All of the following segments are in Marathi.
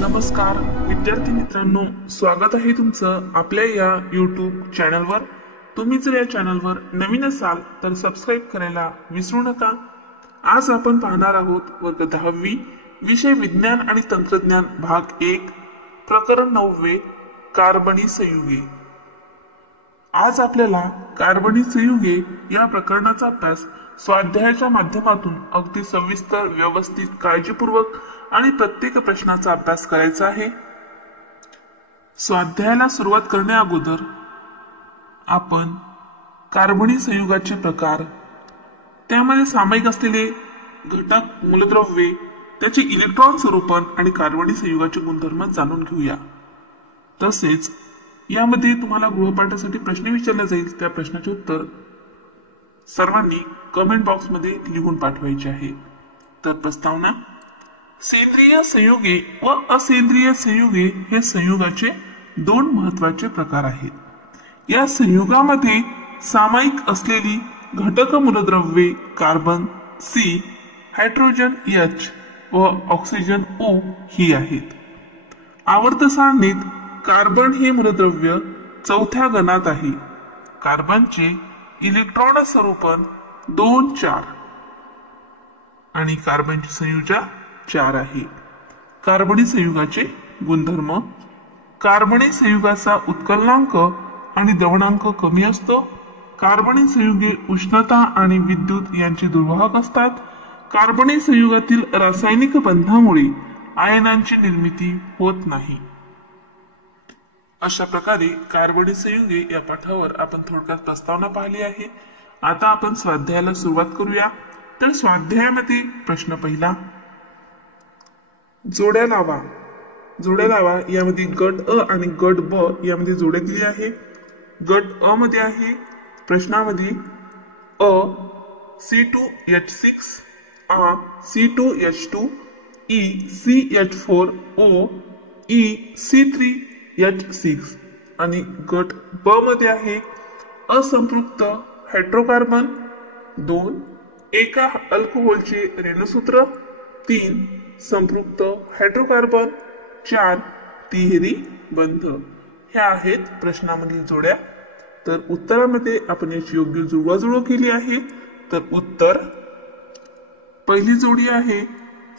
नमस्कार विद्यार्थी मित्रांनो, स्वागत आहे तुमचं आपल्या या यूट्यूब चॅनलवर। तुम्ही जर या चॅनलवर नवीन असाल तर सबस्क्राइब करायला विसरू नका। आज आपण पाहणार आहोत वर्ग 10वी विषय विज्ञान आणि तंत्रज्ञान भाग 1 प्रकरण 9 कार्बनी संयुगे। आज आपल्याला कार्बनी संयुगे या प्रकरणाचा अभ्यास स्वाध्यायाच्या माध्यमातून अगदी सविस्तर, व्यवस्थित, काळजीपूर्वक आणि प्रत्येक प्रश्नाचा अभ्यास करायचा आहे। स्वाध्यायाला सुरुवात करण्या अगोदर आपण कार्बनी संयुगाचे प्रकार, त्यामध्ये सामायिक असलेले घटक, मूलद्रव्ये, त्याचे इलेक्ट्रॉन स्वरूपन आणि कार्बनी संयुगाचे गुणधर्म जाणून घेऊया। तसेच यामध्ये तुम्हाला गृहपाठासाठी प्रश्न विचारले जाईल, त्या प्रश्नाचे उत्तर सर्वांनी कमेंट बॉक्स मध्ये लिहून पाठवायचे आहे। तर प्रस्तावना, सेंद्रिय संयुगे व असेंद्रिय संयुगे हे संयुगाचे दोन महत्त्वाचे प्रकार आहेत। या संयुगामध्ये सामायिक असलेली घटक मूलद्रव्ये कार्बन C, हायड्रोजन H व ऑक्सिजन O ही आहेत। आवर्त सारणीत कार्बन हे मूलद्रव्य चौथ्या गणात आहे। कार्बनचे इलेक्ट्रॉन स्वरूपन 2, 4 आणि कार्बनची संयुजा 4 आहे। कार्बनी संयुगाचे गुणधर्म, कार्बनी संयुगाचा उत्कलनांक आणि द्रवणांक कमी असतो। कार्बनी संयुगे उष्णता आणि विद्युत यांचे दुर्वाहक असतात। कार्बनी संयुगातील रासायनिक बंधामुळे आयनांची निर्मिती होत नाही। अशा प्रकारे कार्बनी संयुगे या पाठावर आपण थोडक्यात प्रस्तावना पाहिली आहे। आता आपण स्वाध्यायाला सुरुवात करूया। तर स्वाध्यायामध्ये प्रश्न पहिला, जोड्या लावा। जोड्या लावा यामध्ये गट अ आणि गट ब यामध्ये जोड्या दिली आहे। गट अ मध्ये आहे प्रश्नामध्ये अ C2H6 A C2H2 E CH4O E C3H6 आणि गट ब मध्ये आहे असंपृक्त हायड्रोकार्बन 2, एका अल्कोहोलचे रेणुसूत्र 3, संपृक्त हायड्रोकार्बन 4, तिहेरी बंध। ह्या आहेत प्रश्नामधील जोड्या। तर उत्तरामध्ये आपण याची योग्य जुळवाजुळव केली आहे। तर उत्तर, पहिली जोडी आहे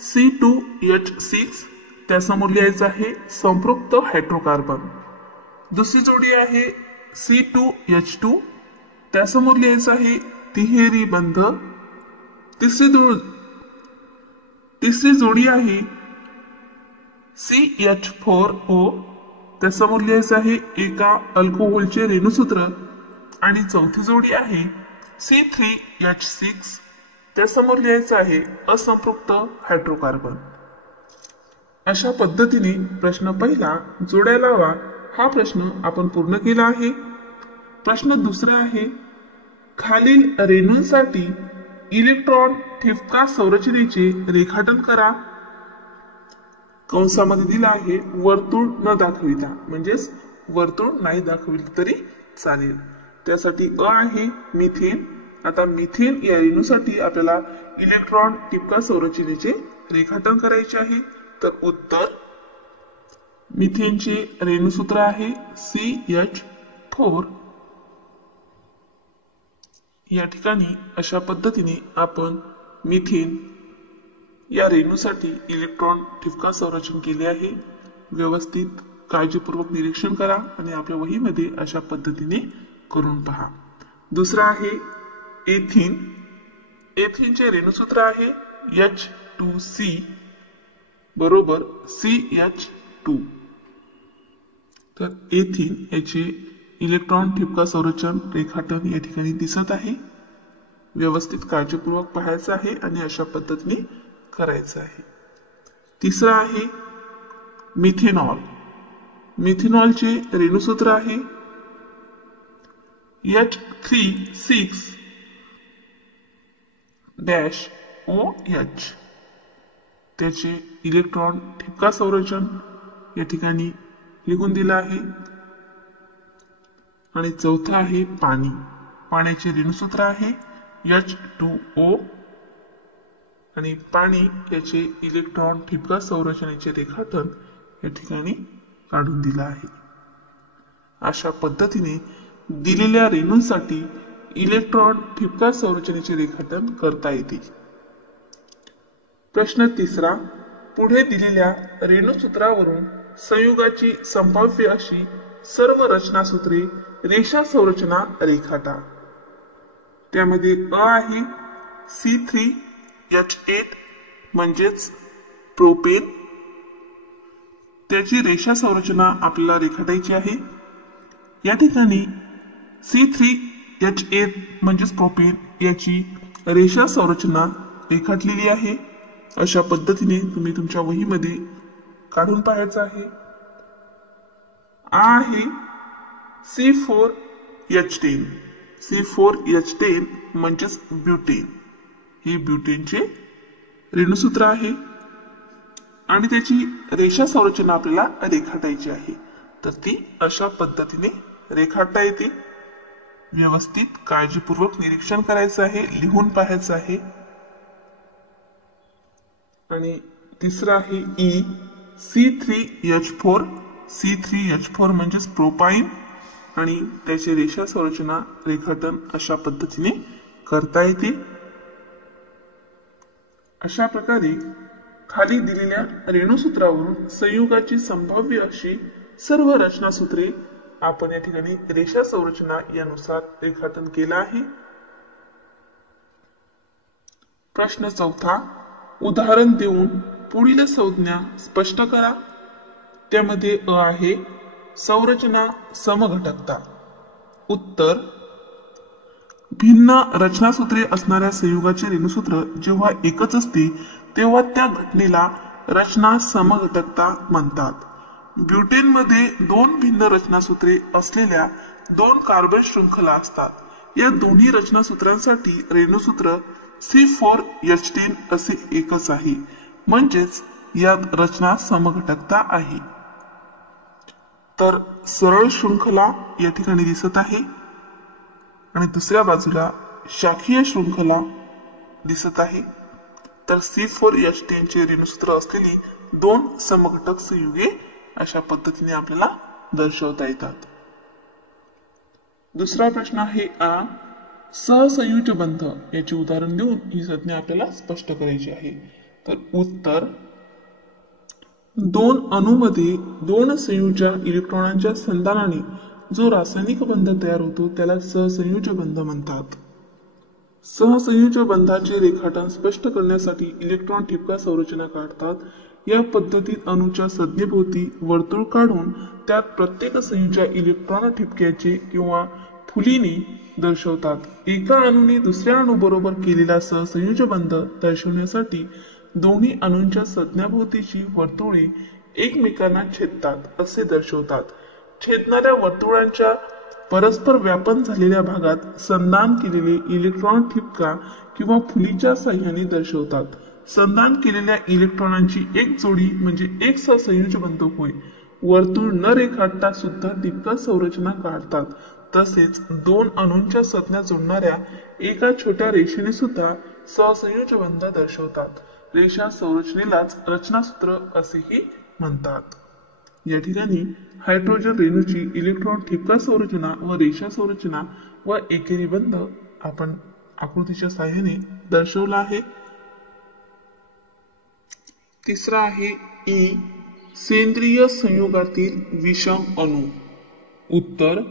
C2H6, त्यासमोर लिहायचं आहे संपृक्त हायड्रोकार्बन। दुसरी जोडी आहे C2H2, त्यासमोर लिहायचं आहे तिहेरी बंध। तिसरी जोडी आहे CH4O, त्यासमोर लिहायचं आहे एका अल्कोहोलचे रेणुसूत्र। आणि चौथी जोडी आहे C3H6, त्यासमोर लिहायचं आहे असंपृक्त हायड्रोकार्बन। अशा पद्धतीने प्रश्न पहिला, जोड्या लावा, हा प्रश्न आपण पूर्ण केला आहे। प्रश्न दुसरा आहे, खालील रेणूंसाठी इलेक्ट्रॉन ठिपका संरचनेचे रेखाटन करा। कंसामध्ये दिला आहे वर्तुळ न दाखविता, म्हणजेच वर्तुळ नाही दाखविले तरी चालेल। त्यासाठी अ आहे मिथेन। आता मिथेन या रेणूसाठी आपल्याला इलेक्ट्रॉन ठिपका संरचनेचे रेखाटन करायचे आहे। तर उत्तर, मिथेनचे रेणुसूत्र आहे CH4। या ठिकाणी अशा पद्धतीने आपण मिथेन या रेणूसाठी इलेक्ट्रॉन ठिपका संरचना केले आहे। व्यवस्थित काळजीपूर्वक निरीक्षण करा आणि आपल्या वहीमध्ये अशा पद्धतीने करून पहा। दुसरा आहे एथिन। एथिनचे रेणुसूत्र आहे H2C बरोबर CH2। तर एथिन याचे इलेक्ट्रॉन ठिपका संरचन रेखाटन या ठिकाणी दिसत आहे। व्यवस्थित काळजीपूर्वक पाहायचं आहे आणि अशा पद्धतीने करायचं आहे। तिसरा आहे मिथेनॉल। मिथेनॉलचे रेणुसूत्र आहे H36OH, त्याचे इलेक्ट्रॉन ठिपका संरचन या ठिकाणी लिहून दिला आहे। आणि चौथा आहे पाणी। पाण्याचे रेणुसूत्र आहे H2O आणि पाणी याचे इलेक्ट्रॉन ठिपका संरचनेचे रेखाटन या ठिकाणी काढून दिला आहे. अशा पद्धतीने दिलेल्या रेणूंसाठी इलेक्ट्रॉन ठिपका संरचनेचे रेखाटन करता येते. प्रश्न तिसरा, पुढे दिलेल्या रेणुसूत्रावरून संयुगाची संभाव्य अशी सर्व रचनासूत्रे रेषा संरचना रेखाटा. त्यामध्ये अ आहे C3H8 म्हणजेच प्रोपेन. त्याची रेषा संरचना आपल्याला रेखाटायची आहे. या ठिकाणी C3H8 म्हणजेच प्रोपेन याची रेषा संरचना रेखाटलेली आहे. अशा पद्धतीने तुम्ही तुमच्या वहीमध्ये काढून पाहायचं आहे. आहे C4H10. C4H10 म्हणजेच ब्युटेन. हे ब्युटेनचे रेणुसूत्र आहे आणि त्याची रेषा संरचना आपल्याला रेखाटायची आहे. तर ती अशा पद्धतीने रेखाटता येते. व्यवस्थित काळजीपूर्वक निरीक्षण करायचं आहे, लिहून पाहायचं आहे. आणि तिसरा आहे E C3H4. C3H4 म्हणजेच प्रोपाइन आणि त्याची रेषा संरचना रेखाटन अशा पद्धतीने करता येते. अशा प्रकारे खाली दिलेल्या रेणुसूत्रावरून संयुगाची संभाव्य अशी सर्व रचनासूत्रे आपण या ठिकाणी रेषा संरचना यानुसार रेखाटन केला आहे. प्रश्न चौथा, उदाहरण देऊन पुढील संज्ञा स्पष्ट करा. त्यामध्ये अ आहे संरचना समघटकता. उत्तर, भिन्न रचनासूत्रे असणाऱ्या संयुगाचे रेणुसूत्र जेव्हा एकच असते तेव्हा त्या घटनेला रचना समघटकता म्हणतात. ब्युटेनमध्ये दोन भिन्न रचनासूत्रे असलेल्या दोन कार्बन शृंखला असतात. या दोन्ही रचनासूत्रांसाठी रेणुसूत्र C4H10 असे एकच आहे, म्हणजेच यात रचना समघटकता आहे. तर सरळ शृंखला या ठिकाणी दिसत आहे आणि दुसऱ्या बाजूला शाखीय शृंखला दिसत आहे. तर C4H10 चे रेणुसूत्र असलेली दोन समघटक संयुगे अशा पद्धतीने आपल्याला दर्शवता येतात. दुसरा प्रश्न आहे आ सहसंयुज बंध. याचे उदाहरण देऊन ही संज्ञा आपल्याला स्पष्ट करायची आहे. तर उत्तर, दोन अणूमध्ये दोन संयुजा इलेक्ट्रॉनांच्या संधानाने जो रासायनिक बंध तयार होतो त्याला सहसंयुज बंध म्हणतात. सहसंयुज बंधाचे रेखाटन स्पष्ट करण्यासाठी इलेक्ट्रॉन ठिपका संरचना काढतात. या पद्धतीत अणूच्या संज्ञेभोवती वर्तुळ काढून त्यात प्रत्येक संयुजा इलेक्ट्रॉन ठिपक्याचे किंवा फुलीने दर्शवतात. एका अणूने दुसऱ्या अणूबरोबर केलेला सहसंयुज बंध दर्शवण्यासाठी दोन्ही अणूंच्या संज्ञाभोवतीची वर्तुळे एकमेकांना छेदतात असे दर्शवतात. छेदणाऱ्या वर्तुळांच्या परस्पर व्यापन झालेल्या भागात संधान केलेले इलेक्ट्रॉन ठिपका किंवा फुलीच्या साह्याने दर्शवतात. संधान केलेल्या इलेक्ट्रॉनांची एक जोडी म्हणजे एक सहसंयुज बंध होय. वर्तुळ न रेखाटता सुद्धा ठिपका संरचना काढतात. तसेच दोन अणूंच्या संज्ञा जोडणाऱ्या एका छोट्या रेषेने सुद्धा सहसंयुज बंध दर्शवतात. रेषा संरचनेलाच रचनासूत्र असेही म्हणतात. या ठिकाणी हायड्रोजन रेणूची इलेक्ट्रॉन ठिपका संरचना व रेषा संरचना व एकेरी बंध आपण आकृतीच्या साहाय्याने दर्शवला आहे. तिसरा आहे ई सेंद्रिय संयुगातील विषम अणू. उत्तर,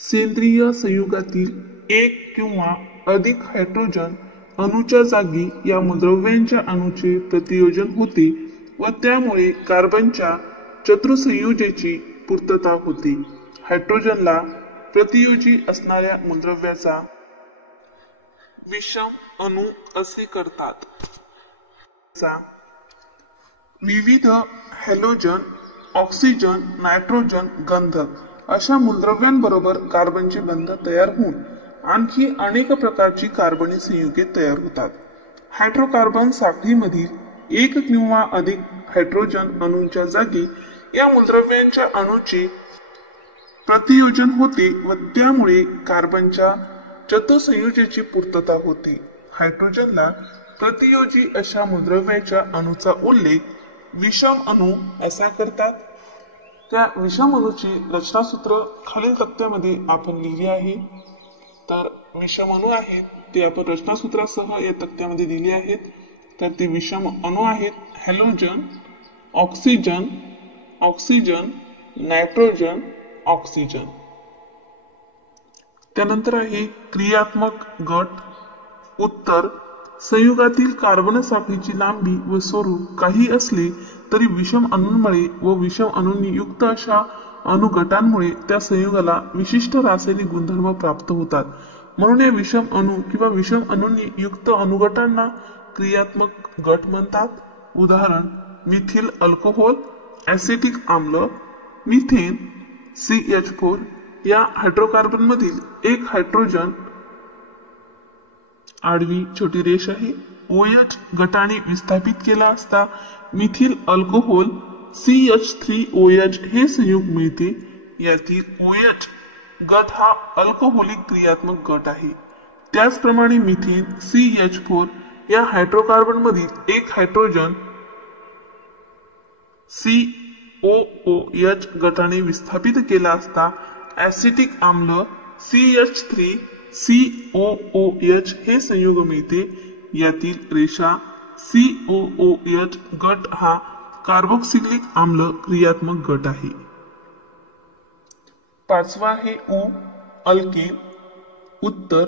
सेंद्रिय संयुगातील एक किंवा अधिक हायड्रोजन अणूच्या जागी या मूलद्रव्यांच्या अणूचे प्रतियोजन होते व त्यामुळे कार्बनच्या चतुसंयुजेची पूर्तता होते. हायड्रोजनला प्रतियोजी असणाऱ्या मूलद्रव्याचा विषम अणू असे करतात. विविध हॅलोजन, ऑक्सिजन, नायट्रोजन, गंधक अशा मूलद्रव्यांबरोबर कार्बनचे बंध तयार होऊन आणखी अनेक प्रकारची कार्बनी संयुगे तयार होतात. हायड्रोकार्बन साखळीमधील एक किंवा अधिक हायड्रोजन अणूंच्या जागी या मूलद्रव्यांच्या अणूचे प्रतियोजन होते व त्यामुळे कार्बनच्या चतुसंयुजेची पूर्तता होते. हायड्रोजनला प्रतियोजी अशा मूलद्रव्याच्या अणूचा उल्लेख विषम अणू असा करतात। त्या विषम अणूची रचनासूत्र खालील तक्त्यामध्ये आपण लिहिली आहे। तर विषम अणू आहेत ते आपण रचनासूत्रासह या तक्त्यामध्ये दिले आहेत। तर ते विषम अणू आहेत halogen, oxygen, oxygen, nitrogen, oxygen. त्यानंतर आहे क्रियात्मक गट। उत्तर, संयुगातील कार्बन साखळीची लांबी व स्वरूप काही असले तरी विषम अणूंमुळे व विषम अणूंनी युक्त अशा अणुगटांमुळे त्या संयुगाला विशिष्ट रासायनिक गुणधर्म प्राप्त होतात। म्हणून या विषम अणू किंवा विषम अणूंनी युक्त अणुगटांना क्रियात्मक गट म्हणतात। उदाहरण, मिथिल अल्कोहोल, ऍसिटिक आम्ल, मिथेन, CH4 या हायड्रोकार्बन मधील एक हायड्रोजन आडवी छोटी रेष आहे OH गटाने विस्थापित केला असता मिथिल अल्कोहोल CH3OH हे संयुग मिळते। यातील OH गट हा अल्कोहोलिक क्रियात्मक गट आहे। त्याचप्रमाणे मिथेन CH4 या हायड्रोकार्बन मधील एक हायड्रोजन COOH गटाने विस्थापित केला असता ऍसिटिक आम्ल CH3COOH हे संयुग मिळते। यातील रेषा COOH गट हा कार्बोक्सिलिक आम्ल क्रियात्मक गट आहे। पाचवा आहे O अल्केन। उत्तर,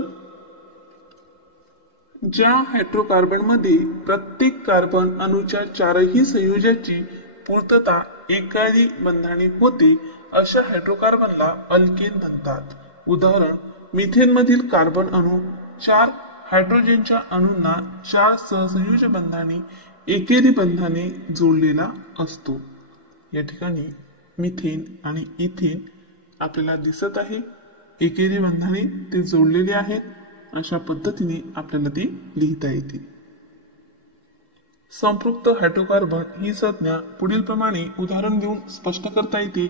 ज्या हायड्रोकार्बन मध्ये प्रत्येक कार्बन अणूच्या चारही संयोजाची पूर्तता एकाधी बंधाने होते अशा हायड्रोकार्बनला अल्केन म्हणतात। उदाहरण, मिथेन मधील कार्बन अणू 4 हायड्रोजनच्या अणूंना 4 सहसंयोज बंधाने एकेरी बंधाने जोडलेला असतो। या ठिकाणी मिथेन आणि इथेन आपल्याला दिसत आहे, एकेरी बंधाने ते जोडलेले आहेत। अशा पद्धतीने आपल्याला ते लिहिता येते। संपृक्त हायड्रोकार्बन ही संज्ञा पुढील प्रमाणे उदाहरण देऊन स्पष्ट करता येते।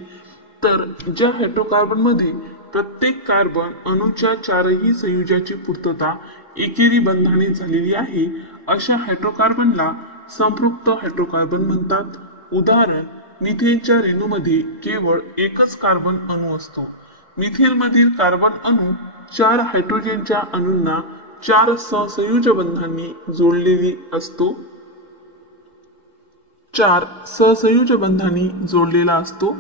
तर ज्या हायड्रोकार्बन मध्ये प्रत्येक कार्बन अणूच्या चारही संयोजाची पूर्तता एकेरी बंधाने झालेली आहे अशा हायड्रोकार्बनला संपृक्त हायड्रोकार्बन म्हणतात। उदाहरण, मिथेनच्या रेणूमध्ये केवळ एकच कार्बन अणू असतो। मिथेन मधील कार्बन अणू 4 हायड्रोजनच्या अणूंना 4 सहसंयोज बंधांनी जोडलेली असतो। 4 सहसंयोज बंधांनी जोडलेला असतो।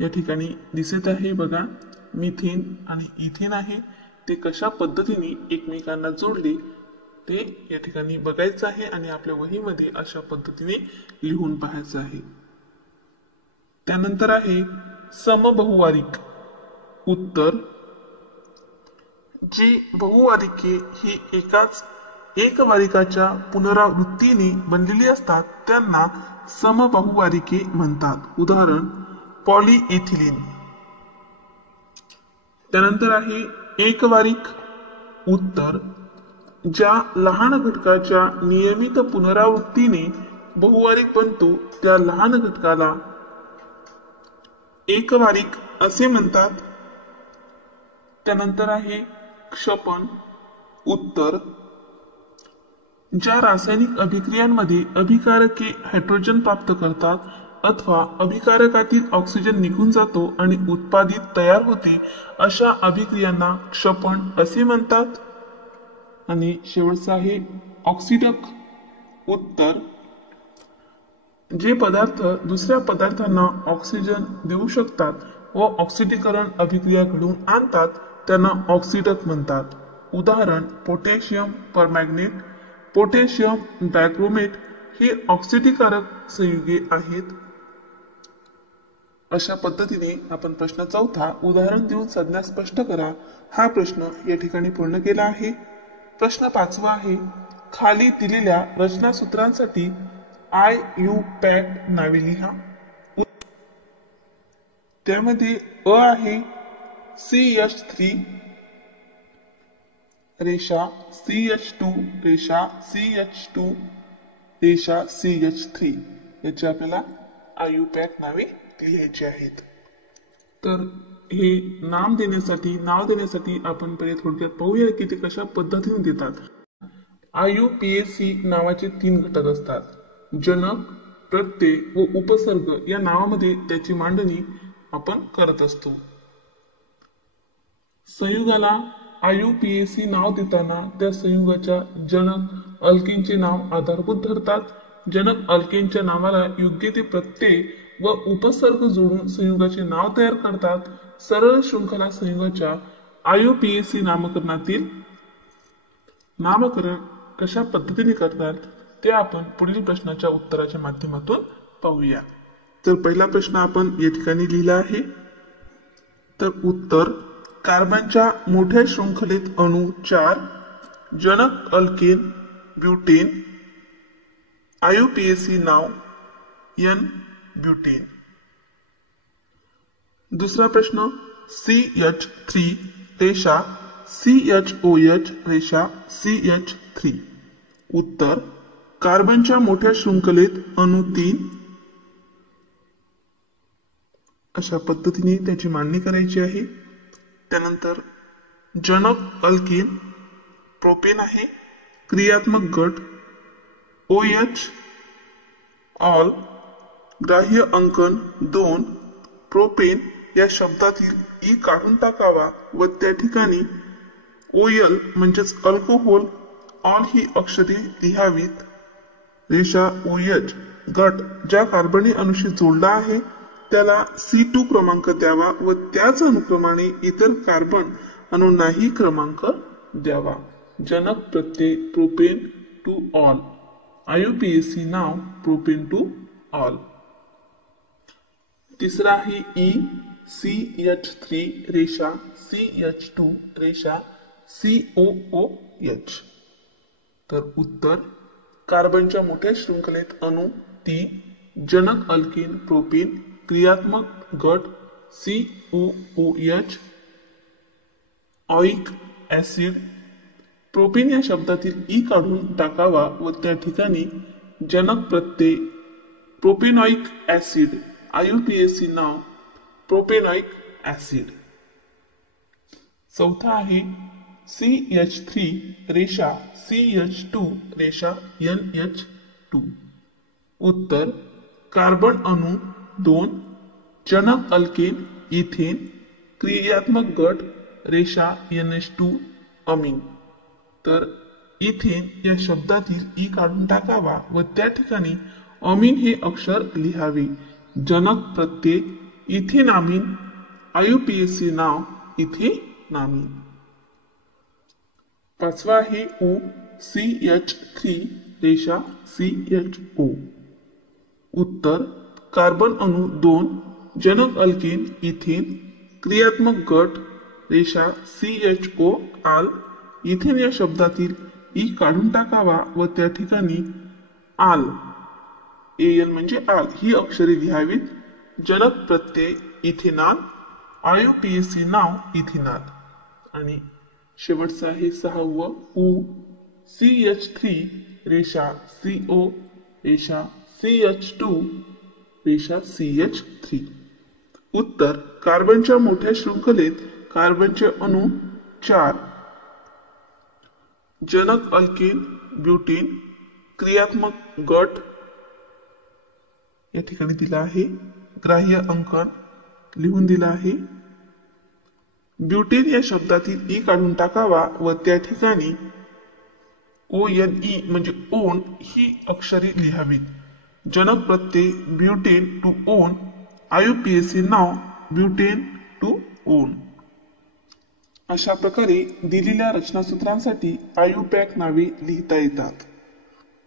या ठिकाणी दिसत आहे बघा, मिथेन आणि इथेन आहे ते कशा पद्धतीने एकमेकांना जोडले ते या ठिकाणी बघायचं आहे आणि आपल्या वहीमध्ये अशा पद्धतीने लिहून पाहायचं आहे। त्यानंतर आहे समबहुवारिक। उत्तर, जी बहुवारिके ही एकाच एकवारिकाच्या पुनरावृत्तीने बनलेली असतात त्यांना समबहुवारिके म्हणतात। उदाहरण, पॉलीइथिलीन। त्यानंतर आहे एकवारिक। उत्तर, ज्या लहान घटकाच्या नियमित पुनरावृत्तीने बहुवारिक बनतो त्या लहान घटकाला एकवारिक असे म्हणतात। त्यानंतर आहे क्षपन। उत्तर, ज्या रासायनिक अभिक्रियांमध्ये अभिकारके हायड्रोजन प्राप्त करतात अथवा अभिकारकातील ऑक्सिजन निघून जातो आणि उत्पादित तयार होते अशा अभिक्रियांना क्षपन असे म्हणतात। आणि शेवटचा आहे ऑक्सिडक। उत्तर, जे पदार्थ दुसऱ्या पदार्थांना ऑक्सिजन देऊ शकतात व ऑक्सिडीकरण अभिक्रिया घडवून आणतात त्यांना ऑक्सिडक म्हणतात। उदाहरण, पोटॅशियम परमॅंगनेट, पोटॅशियम डायक्रोमेट हे ऑक्सिडीकारक संयुगे आहेत। अशा पद्धतीने आपण प्रश्न चौथा उदाहरण देऊन संज्ञा स्पष्ट करा हा प्रश्न या ठिकाणी पूर्ण केला आहे। प्रश्न पाचवा आहे, खाली दिलेल्या रचना सूत्रांसाठी IUPAC नावे लिहा। त्यामध्ये अ आहे CH3 रेषा CH2 रेषा CH2 रेषा CH3 याची आपल्याला IUPAC नावे लिहायची आहेत। तर हे नाव देण्यासाठी आपण पहिले थोडक्यात पाहूया की ते कशा पद्धतीने देतात। IUPAC नावाचे 3 घटक असतात, जनक, प्रत्यय व उपसर्ग या नावामध्ये त्याची मांडणी आपण करत असतो. संयुगाला IUPAC नाव देताना त्या संयुगाच्या जनक अल्केनचे नाव आधारभूत धरतात. जनक अल्केनच्या नावाला योग्य ते प्रत्यय व उपसर्ग जोडून संयुगाचे नाव तयार करतात. सरळ शृंखला संयुगाच्या IUPAC नामकरण कशा पद्धतीने करतात ते आपण पुढील प्रश्नाच्या उत्तराच्या माध्यमातून पाहूया. तर पहिला प्रश्न आपण या ठिकाणी लिहिला आहे. तर उत्तर, कार्बनच्या मोठ्या शृंखलेत अणू 4, जनक अल्केन ब्युटेन, IUPAC नाव N ब्युटेन. दुसरा प्रश्न, CH3 रेषा CHOH रेषा CH3. उत्तर, कार्बनच्या मोठ्या शृंखलेत अणू 3 अशा पद्धतीने त्याची मांडणी करायची आहे. त्यानंतर जनक अल्केन प्रोपेन आहे, क्रियात्मक गट OH ऑल, ग्राह्य अंकन 2. प्रोपेन या शब्दातील ई काढून टाकावा व त्या ठिकाणी OL म्हणजेच अल्कोहोल ऑल ही अक्षरे लिहावीत. रेषा OH गट ज्या कार्बनी अणूशी जोडला आहे त्याला C2 क्रमांक द्यावा व त्याच अनुक्रमाने इतर कार्बन अणूंनाही क्रमांक द्यावा. जनक प्रत्यय प्रोपेन टू ऑल, IUPAC नाव प्रोपेन टू ऑल. तिसरा आहे CH3 रेषा CH2 रेषा COOH. तर उत्तर, कार्बनच्या मोठ्या शृंखलेत अणू 3, जनक अल्केन प्रोपेन, क्रियात्मक गट COOH, ऑइक ऍसिड. प्रोपेन या शब्दातील ई काढून टाकावा व त्या ठिकाणी जनक प्रत्यय प्रोपेनॉइक ऍसिड, IUPAC नाव प्रोपेनॉइक ऍसिड. चौथा आहे CH3 रेषा CH2 रेषा NH2. उत्तर, कार्बन अणू 2, जनक अल्केन इथेन, क्रियात्मक गट रेषा NH2 अमीन. तर इथेन या शब्दातील ई काढून टाकावा व त्या ठिकाणी अमीन हे अक्षर लिहावे. जनक प्रत्यय इथेनामीन, IUPAC नाव इथेनामीन. पाचवा आहे CH3 रेषा CHO. उत्तर, कार्बन अणू 2, जनक अल्केन इथेन, क्रियात्मक गट रेषा CHO आल. इथेन या शब्दातील ई काढून टाकावा व त्या ठिकाणी आल AL म्हणजे आल ही अक्षरे लिहावीत. जनक प्रत्यय इथेनॉल, IUPAC नाव इथेनॉल. आणि शेवटचं आहे 6वं CH3 रेषा CO रेषा CH2 रेषा CH3. उत्तर, कार्बनच्या मोठ्या शृंखलेत कार्बनचे अणू 4, जनक अल्केन ब्युटेन, क्रियात्मक गट या ठिकाणी दिला आहे, ग्राह्य अंकन लिहून दिला आहे. ब्युटेन या शब्दातील ई काढून टाकावा व त्या ठिकाणी ONE म्हणजे ओन ही अक्षरे लिहावीत. जनक प्रत्यय ब्युटेन टू ओन, IUPAC नाव ब्युटेन टू ओन. अशा प्रकारे दिलेल्या रचनासूत्रांसाठी IUPAC नावे लिहिता येतात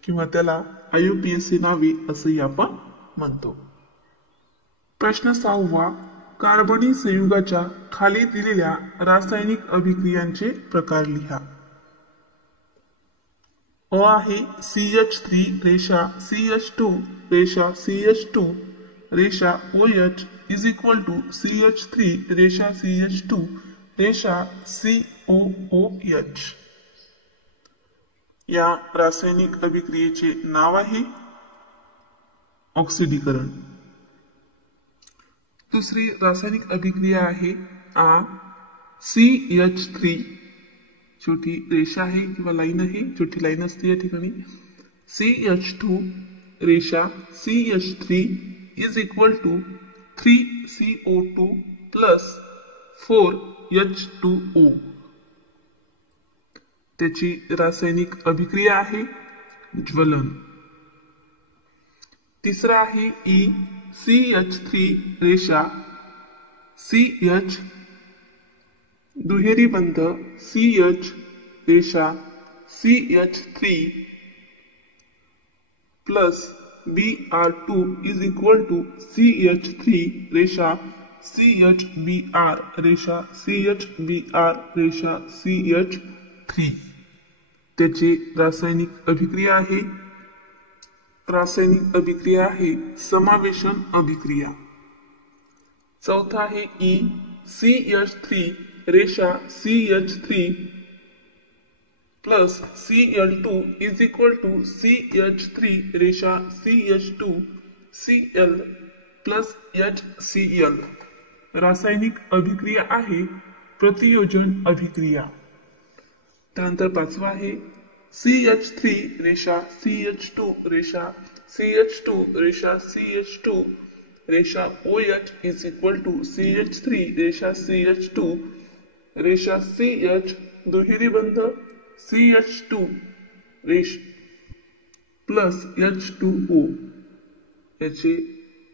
किंवा त्याला IUPAC नावे असंही आपण म्हणतो. प्रश्न 6वा, कार्बनी संयुगाच्या खाली दिलेल्या रासायनिक अभिक्रियांचे प्रकार लिहा. अ आहे CH3 रेषा CH2 रेषा CH2 रेषा OH is equal to CH3 रेषा CH2 रेषा COOH. या रासायनिक अभिक्रियेचे नाव आहे ऑक्सिडीकरण. दुसरी रासायनिक अभिक्रिया आहे CH3, छोटी रेषा आहे किंवा लाईन आहे, छोटी लाईन असते या ठिकाणी. CH2 रेषा CH3 is equal to 3CO2 plus 4H2O. त्याची रासायनिक अभिक्रिया आहे ज्वलन. तिसरा आहे CH3 रेषा CH दुहेरी बंध CH रेषा CH3 plus Br2 is equal to CH3 रेषा CHBr रेषा CHBr रेषा CH3. त्याची रासायनिक अभिक्रिया आहे समावेशन अभिक्रिया. चौथा आहे CH3 रेषा CH3 plus Cl2 is equal to CH3 रेषा CH2 Cl प्लस HCl. रासायनिक अभिक्रिया आहे प्रतियोजन अभिक्रिया. त्यानंतर पाचवा आहे CH3 रेषा CH2 रेषा CH2 रेषा CH2 रेषा OH is equal to CH3 रेषा CH2 रेषा CH दुहेरी बंध CH2 रेष प्लस H2O. याची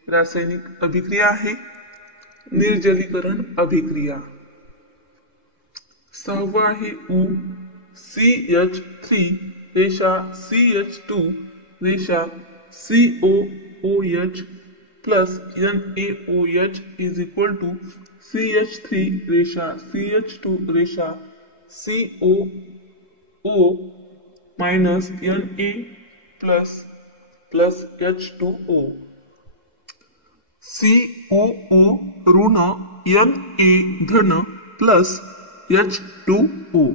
रासायनिक अभिक्रिया आहे निर्जलीकरण अभिक्रिया. सहावा आहे CH3 रेषा CH2 रेषा COOH plus NaOH is equal to CH3 रेषा CH2 रेषा COO minus Na plus H2O. COO ऋण Na धन प्लस H2O.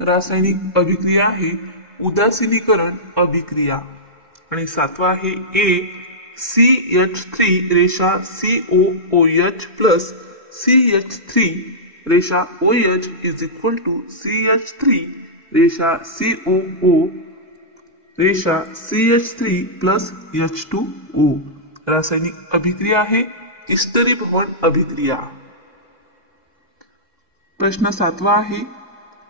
रासायनिक अभिक्रिया आहे उदासीनीकरण अभिक्रिया. आणि सातवा आहे CH3 रेषा COOH प्लस CH3 रेषा OH is equal to CH3 रेषा COO रेषा CH3 प्लस H2O. रासायनिक अभिक्रिया आहे इष्टरीभवन अभिक्रिया. प्रश्न सातवा आहे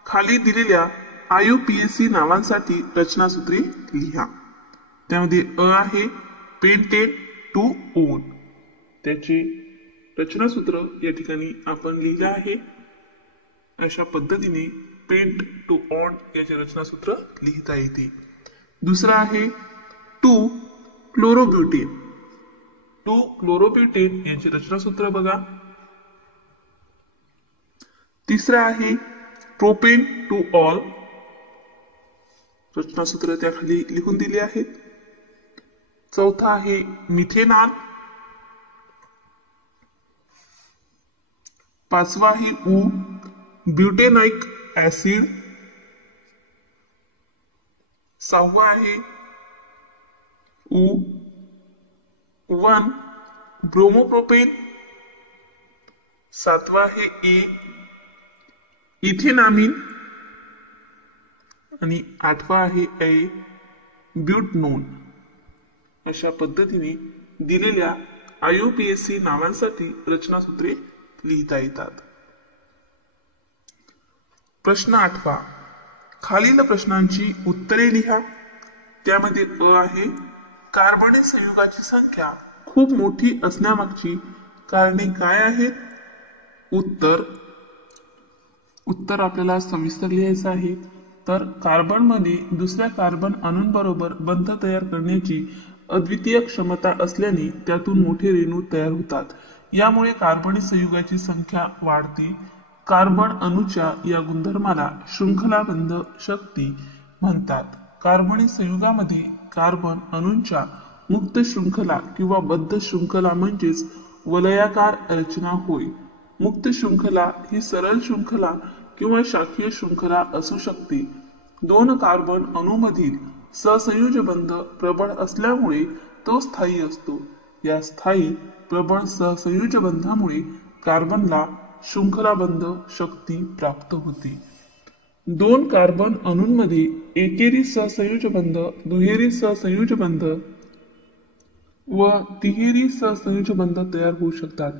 खाली दिलेल्या IUPAC नावांसाठी रचनासूत्रे लिहा. त्यामध्ये अ आहे पेंटेड टू ओन. त्याचे रचनासूत्र या ठिकाणी आपण लिहिले आहे. अशा पद्धतीने पेंट टू ऑन याचे रचनासूत्र लिहिता येते. दुसरा आहे टू क्लोरोब्युटेन. टू क्लोरोब्युटेन यांचे रचनासूत्र बघा. तिसरा आहे प्रोपेन टू ऑल. रचनासूत्र त्या खाली लिहून दिले आहेत. चौथा आहे मिथेनॉल. पाचवा आहे ब्युटेनॉइक ऍसिड. सहावा आहे 1 ब्रोमोप्रोपेन. सातवा आहे इथेनामिन. आणि आठवा आहे ब्युटनोन. अशा पद्धतीने दिलेल्या IUPAC नावांसाठी रचनासूत्रे लिहिता येतात. प्रश्न आठवा खालील प्रश्नांची उत्तरे लिहा. त्यामध्ये अ आहे कार्बनिक संयुगाची संख्या खूप मोठी असण्यामागची कारणे काय आहेत. उत्तर आपल्याला सविस्तर लिहायचं आहे. तर कार्बन मध्ये दुसऱ्या कार्बन अणूंबरोबर बंध तयार करण्याची अद्वितीय क्षमता असल्याने त्यातून मोठे रेणू तयार होतात. यामुळे कार्बनिक संयुगाची संख्या वाढते. कार्बन अणूच्या या गुणधर्माला शृंखलाबंध शक्ती म्हणतात. कार्बनिक संयुगामध्ये कार्बन अणूंच्या मुक्त शृंखला किंवा बद्ध शृंखला म्हणजेच वलयाकार रचना होय. मुक्त शृंखला ही सरळ शृंखला किंवा शाखीय शृंखला असू शकते. दोन कार्बन अणूमधील सहसंयोज बंध प्रबळ असल्यामुळे तो स्थायी असतो. या स्थायी प्रबळ सहसंयोज बंधामुळे कार्बनला शृंखलाबंध शक्ती प्राप्त होते. दोन कार्बन अणूंमध्ये एकेरी सहसंयोज बंध, दुहेरी सहसंयोज बंध व तिहेरी सहसंयोज बंध तयार होऊ शकतात.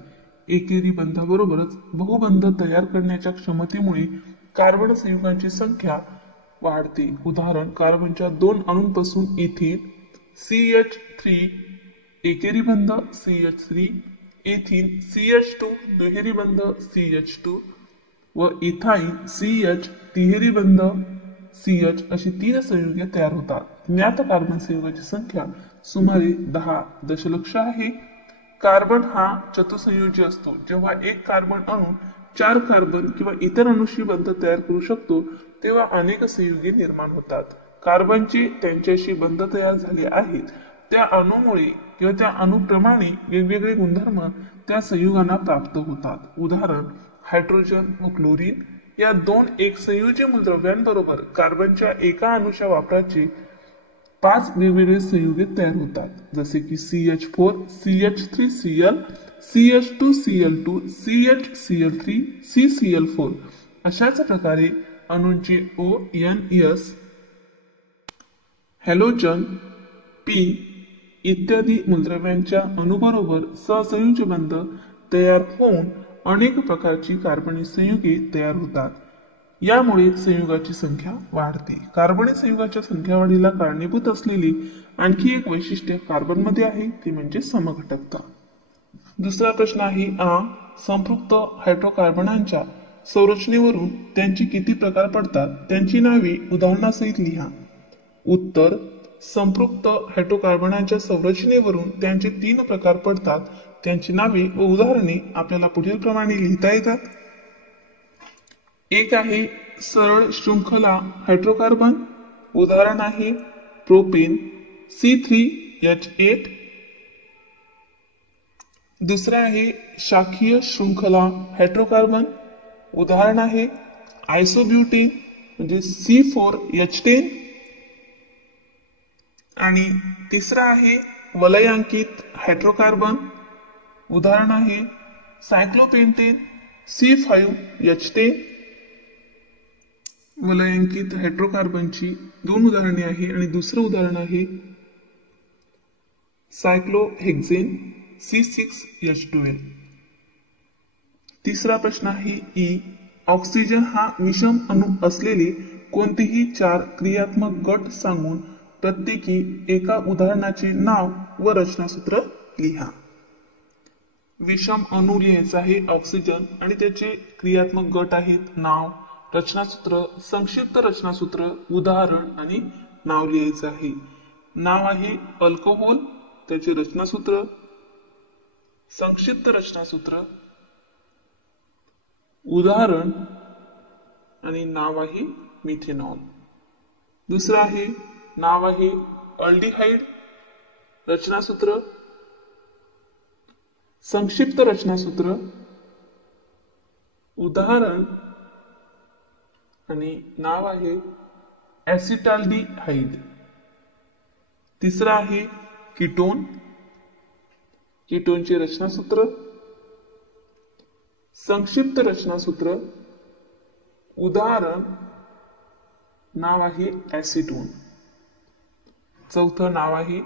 एकेरी बंधाबरोबरच बहुबंध तयार करण्याच्या क्षमतेमुळे कार्बन संयुगांची संख्या वाढते. उदाहरण, कार्बनच्या 2 अणूंपासून इथेन CH3 एकेरी बंध CH3, इथेन CH2 दुहेरी बंध CH2 व इथाईन CH तिहेरी बंध CH अशी 3 संयुगे तयार होतात. ज्ञात कार्बन संयुगाची संख्या सुमारे 10 दशलक्ष आहे. कार्बन हा चतुसंयोजी असतो. जेव्हा एक कार्बन अणू 4 कार्बन किंवा इतर अणूशी बंध तयार करू शकतो तेव्हा अनेक संयुगे निर्माण होतात. कार्बनचे त्यांच्याशी बंध तयार झाले आहेत त्या अणूमुळे किंवा त्या अणुप्रमाणे वेगवेगळे गुणधर्म त्या संयुगांना प्राप्त होतात. उदाहरण, हायड्रोजन व क्लोरीन या 2 एकसंयोजी मूलद्रव्यांबरोबर कार्बनच्या एका अणूच्या वापराचे 5 वेगवेगळे संयुगे तयार होतात, जसे की CH4 CH3Cl CH2Cl2 CHCl3 CCl4. अशाच प्रकारे अणूंचे ONS, हॅलोजन, P इत्यादी मूलद्रव्यांच्या अणूबरोबर सहसंयोजी बंध तयार होऊन अनेक प्रकारची कार्बनी संयुगे तयार होतात. यामुळे संयुगाची संख्या वाढते. कार्बनी संयुगाच्या संख्या वाढीला कारणीभूत असलेली आणखी एक वैशिष्ट्य कार्बनमध्ये आहे ते म्हणजे समघटकता. दुसरा प्रश्न आहे संपृक्त हायड्रोकार्बनांच्या संरचनेवरून त्यांचे किती प्रकार पडतात त्यांची नावे उदाहरणासहित लिहा. उत्तर, संपृक्त हायड्रोकार्बनांच्या संरचनेवरून त्यांचे 3 प्रकार पडतात. त्यांची नावे व उदाहरणे आपल्याला पुढील प्रमाणे लिहिता येतात. एक आहे सरळ शृंखला हायड्रोकार्बन. उदाहरण आहे प्रोपेन C3H8. दुसरा आहे शाखीय शृंखला हायड्रोकार्बन. उदाहरण आहे आयसोब्युटेन म्हणजे C4H10. आणि तिसरा आहे वलयांकित हायड्रोकार्बन. उदाहरण आहे सायक्लोपेंटेन C5H10. वलयांकित हायड्रोकार्बनची 2 उदाहरणे आहे आणि दुसरं उदाहरण आहे सायक्लोहेक्सेन C6H12. तिसरा प्रश्न आहे ऑक्सिजन हा विषम अणू असलेले कोणतेही 4 क्रियात्मक गट सांगून प्रत्येकी एका उदाहरणाचे नाव व रचनासूत्र लिहा. विषम अणू लिहायचा आहे ऑक्सिजन आणि त्याचे क्रियात्मक गट आहेत नाव, रचनासूत्र, संक्षिप्त रचनासूत्र, उदाहरण आणि नाव लिहायचं आहे. नाव आहे अल्कोहोल, त्याचे रचनासूत्र, संक्षिप्त रचनासूत्र, उदाहरण आणि नाव आहे मिथेनॉल. दुसरं आहे नाव आहे अल्डिहाइड, रचनासूत्र, संक्षिप्त रचनासूत्र, उदाहरण आणि नाव आहे ऍसिटाल्डिहाइड. तिसरा आहे कीटोन, कीटोनचे रचनासूत्र, संक्षिप्त रचनासूत्र, उदाहरण, नाव आहे ऍसिटोन. चौथं नाव आहे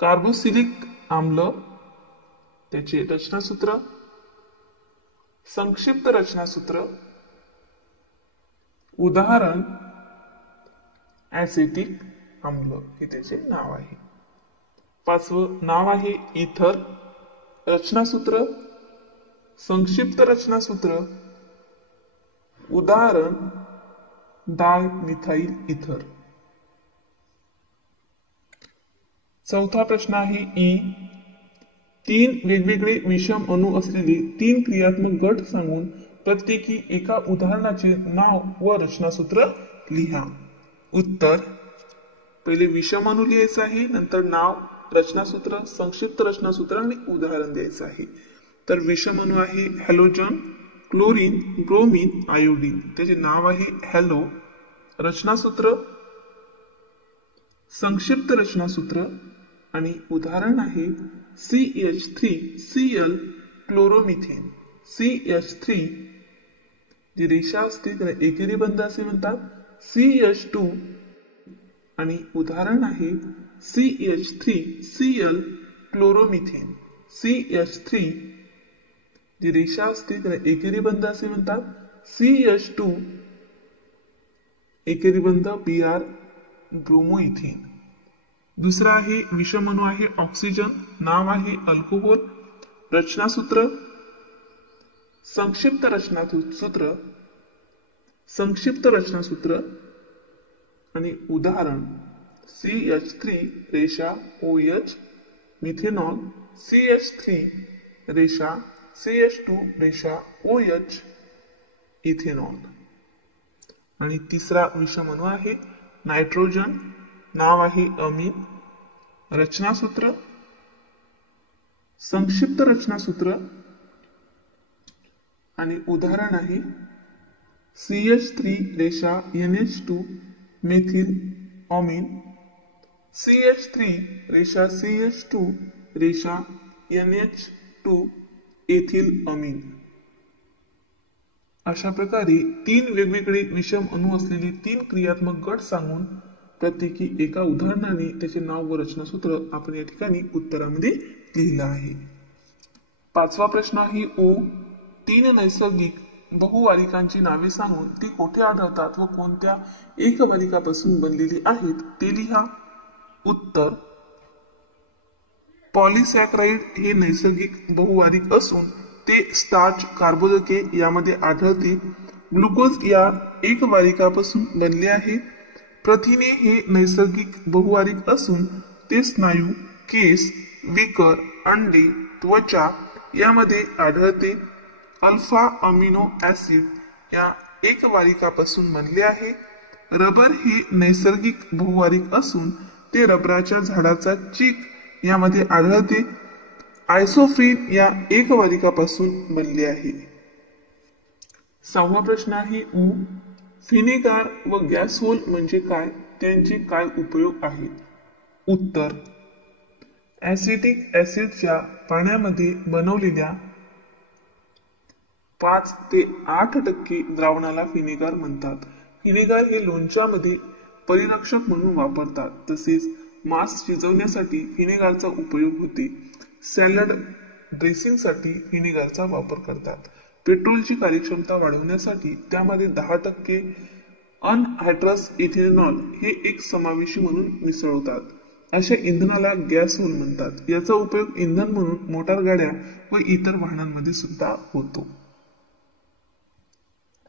कार्बोक्सिलिक आम्ल, त्याचे रचनासूत्र, संक्षिप्त रचनासूत्र, उदाहरण ऍसिटिक आम्ल हे त्याचे नाव आहे. पाचवं नाव आहे इथर, रचनासूत्र, संक्षिप्त रचनासूत्र, उदाहरण डायमिथाइल इथर. चौथा प्रश्न आहे 3 वेगवेगळे विषम अणू असलेले 3 क्रियात्मक गट सांगून प्रत्येकी एका उदाहरणाचे नाव व रचनासूत्र लिहा. उत्तर, पहिले विषम अणू लिहायचं आहे, नंतर नाव, रचनासूत्र, संक्षिप्त रचनासूत्र आणि उदाहरण द्यायचं आहे. तर विषम अणू आहे हॅलोजन, क्लोरीन, ब्रोमीन, आयोडीन. त्याचे नाव आहे हॅलो, रचनासूत्र, संक्षिप्त रचनासूत्र आणि उदाहरण आहे CH3Cl क्लोरोमिथेन. CH3 जी रेषा असते त्याला एकेरी बंध असे म्हणतात. CH2 आणि उदाहरण आहे CH3Cl क्लोरोमिथेन। CH3 जी रेषा असते त्याला एकेरी बंध असे म्हणतात। CH2 एकेरी बंध Br ब्रोमोइथेन। दुसरा आहे विषमअणू आहे ऑक्सिजन, नाव आहे अल्कोहोल। रचनासूत्र संक्षिप्त रचनासूत्र आणि उदाहरण CH3 रेषा OH मिथेनॉल, CH3 रेषा CH2 रेषा OH इथेनॉल। आणि तिसरा विषमअणू आहे नायट्रोजन, नाव आहे अमीन। रचनासूत्र संक्षिप्त रचनासूत्र आणि उदाहरण आहे CH3 रेषा NH2 मेथिल अमीन, CH3 रेषा CH2 रेषा NH2 एथिल अमीन। अशा प्रकारे 3 वेगवेगळे विषम अणू असलेले 3 क्रियात्मक गट सांगून प्रत्येकी एका उदाहरणाने त्याचे नाव व रचनासूत्र आपण या ठिकाणी उत्तरामध्ये लिहिलं आहे। 5वा प्रश्न आहे ओ 3 नैसर्गिक बहुवारिकांची नावे सांगून ती कोठे आढळतात व कोणत्या एकवारिकापासून बनलेली आहेत ते लिहा। उत्तर पॉलिसॅकराइड हे नैसर्गिक बहुवारिक असून ते स्टार्च, कार्बोदके यामध्ये आढळते। ग्लुकोज या एकवारिकापासून बनले आहे। प्रथिने हे नैसर्गिक बहुवारिक असून ते स्नायू, केस, विकर, अंडे, त्वचा यामध्ये आढळते। अल्फा अमिनो ऍसिड या एकवारिकापासून बनले आहे। रबर हे नैसर्गिक बहुवारिक असून ते रबराच्या झाडाचा चीक यामध्ये आढळते। आयसोफ्रीन या एकवारिकापासून बनले आहे। 6वा प्रश्न आहे उ व्हिनेगार व गॅसोल म्हणजे काय, त्यांचे काय उपयोग आहेत? उत्तर ऍसिटिक ऍसिडच्या पाण्यामध्ये बनवलेल्या 5 ते 8% द्रावणाला व्हिनेगार म्हणतात। व्हिनेगार हे लोणच्यामध्ये परिरक्षक म्हणून वापरतात। तसेच मांस शिजवण्यासाठी व्हिनेगारचा उपयोग होते। सॅलड ड्रेसिंगसाठी व्हिनेगारचा वापर करतात। पेट्रोलची कार्यक्षमता वाढवण्यासाठी त्यामध्ये 10% अनहायड्रस इथेनॉल हे एक समावेशी म्हणून मिसळतात। अशा इंधनाला गॅसोल म्हणतात। याचा उपयोग इंधन म्हणून मोटार गाड्या व इतर वाहनांमध्ये सुद्धा होतो।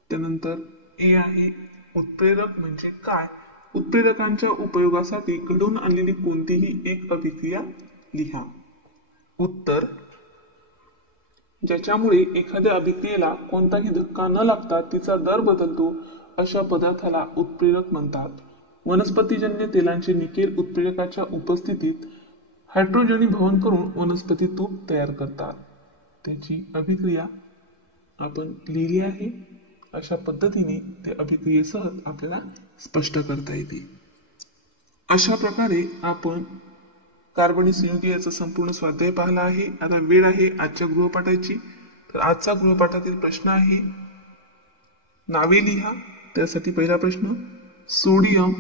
त्यानंतर ए आहे उत्प्रेरक म्हणजे काय? उत्प्रेरकांच्या उपयोगासाठी घडवून आणलेली कोणतीही एक अभिक्रिया लिहा। उत्तर ज्याच्यामुळे एखाद्या अभिक्रियेला कोणताही धक्का न लागता तिचा दर बदलतो अशा पदार्थाला उत्प्रेरक म्हणतात। वनस्पतीजन्य तेलांचे निकेल उत्प्रेरकाच्या उपस्थितीत हायड्रोजनीभवन करून वनस्पती तूप तयार करतात। त्याची अभिक्रिया आपण लिहिली आहे। अशा पद्धतीने ते अभिक्रियेसह आपल्याला स्पष्ट करता येते। अशा प्रकारे आपण कार्बनी संयुगे याचा संपूर्ण स्वाध्याय पाहिला आहे। आता वेळ आहे आजच्या गृहपाठाची। तर आजचा गृहपाठातील प्रश्न आहे नावे लिहा। त्यासाठी पहिला प्रश्न सोडियम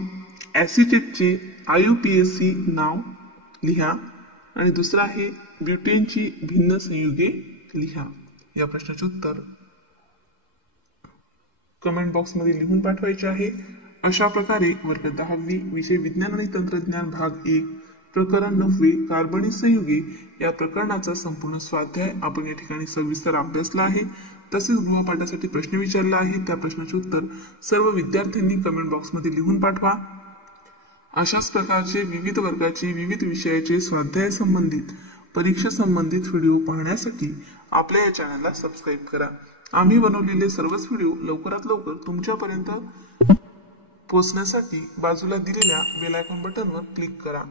ऍसिटेटचे IUPAC नाव लिहा आणि दुसरा आहे ब्युटेनची भिन्न संयुगे लिहा। या प्रश्नाचे उत्तर कमेंट बॉक्स मध्ये लिहून पाठवायचे आहे। अशा प्रकारे वर्ग 10वी विषय विज्ञान आणि तंत्रज्ञान भाग 1 प्रकरण 9 कार्बनी संयुगे या प्रकरणाचा संपूर्ण स्वाध्याय आपण या ठिकाणी सविस्तर अभ्यासला आहे। तसेच गृहपाठासाठी प्रश्न विचारला आहे, त्या प्रश्नाचे उत्तर सर्व विद्यार्थ्यांनी कमेंट बॉक्स मध्ये लिहून पाठवा। अशाच प्रकारचे विविध वर्गाचे विविध विषयाचे स्वाध्याय संबंधित परीक्षा संबंधित व्हिडिओ पाहण्यासाठी आपल्या या चॅनलला सबस्क्राइब करा। आम्ही बनवलेले सर्वच व्हिडिओ लवकरात लवकर तुमच्यापर्यंत पोहोचण्यासाठी बाजूला दिलेल्या बेल आयकॉन बटनवर क्लिक करा।